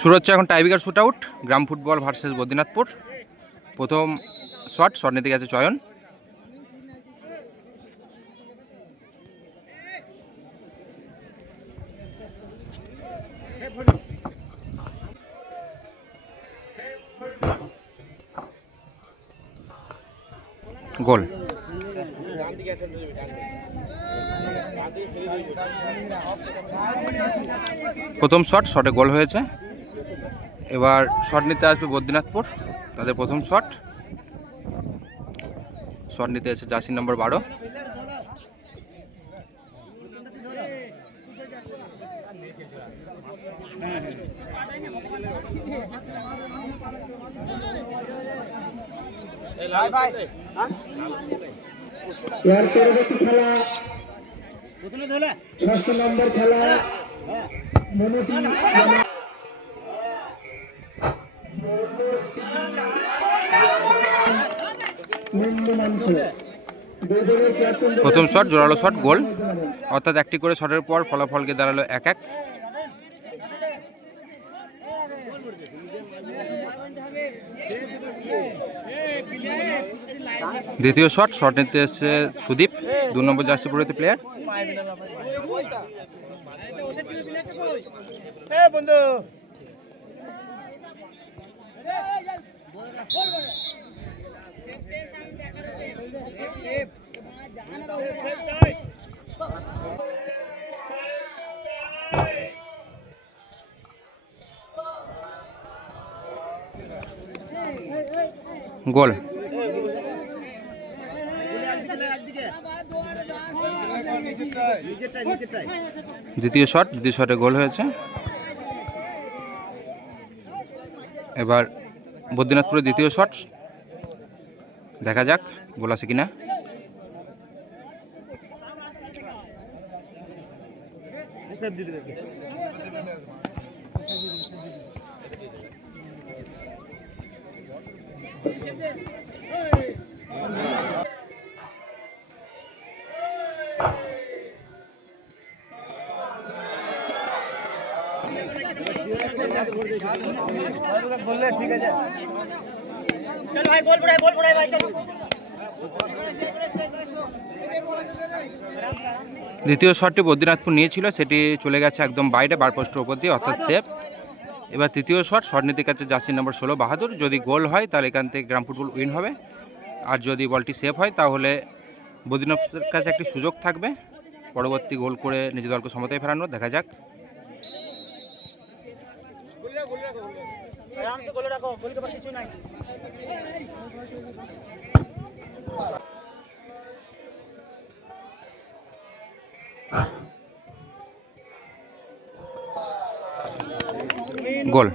শুরু হচ্ছে এখন টাইব্রেকার শুট আউট, গ্রাম ফুটবল ভার্সেস বদ্রীনাথপুর। প্রথম শট নিতে গেছে চয়ন। গোল। প্রথম শটে গোল হয়েছে। এবার শট নিতে আসবে বদ্রীনাথপুর, তাদের প্রথম শট নিতে এসে জার্সি নম্বর 12। প্রথম শট জোরালো শট, গোল। অর্থাৎ একটি করে শটের পর ফলাফলকে দাঁড়ালো 1-1। দ্বিতীয় শট নিতে এসছে সুদীপ, 2 নম্বর জার্সি পরিহিত প্লেয়ার। গোল। দ্বিতীয় শটে গোল হয়েছে। এবার বদ্রীনাথপুরের দ্বিতীয় শট, দেখা যাক গোল আছে কিনা। দ্বিতীয় শটটি বদ্রীনাথপুর নিয়েছিল, সেটি চলে গেছে একদম বাইরে, বার পোস্টের উপর দিয়ে, অর্থাৎ সেফ। এবার তৃতীয় শট নিতে গেছে জার্সি নম্বর 16 বাহাদুর। যদি গোল হয় তাহলে এখান থেকে গ্রাম ফুটবল উইন হবে, আর যদি বলটি সেফ হয় তাহলে বদ্রীনাথপুরের কাছে একটি সুযোগ থাকবে পরবর্তী গোল করে নিজের দলকে সমতায় ফেরানো। দেখা যাক। গোল।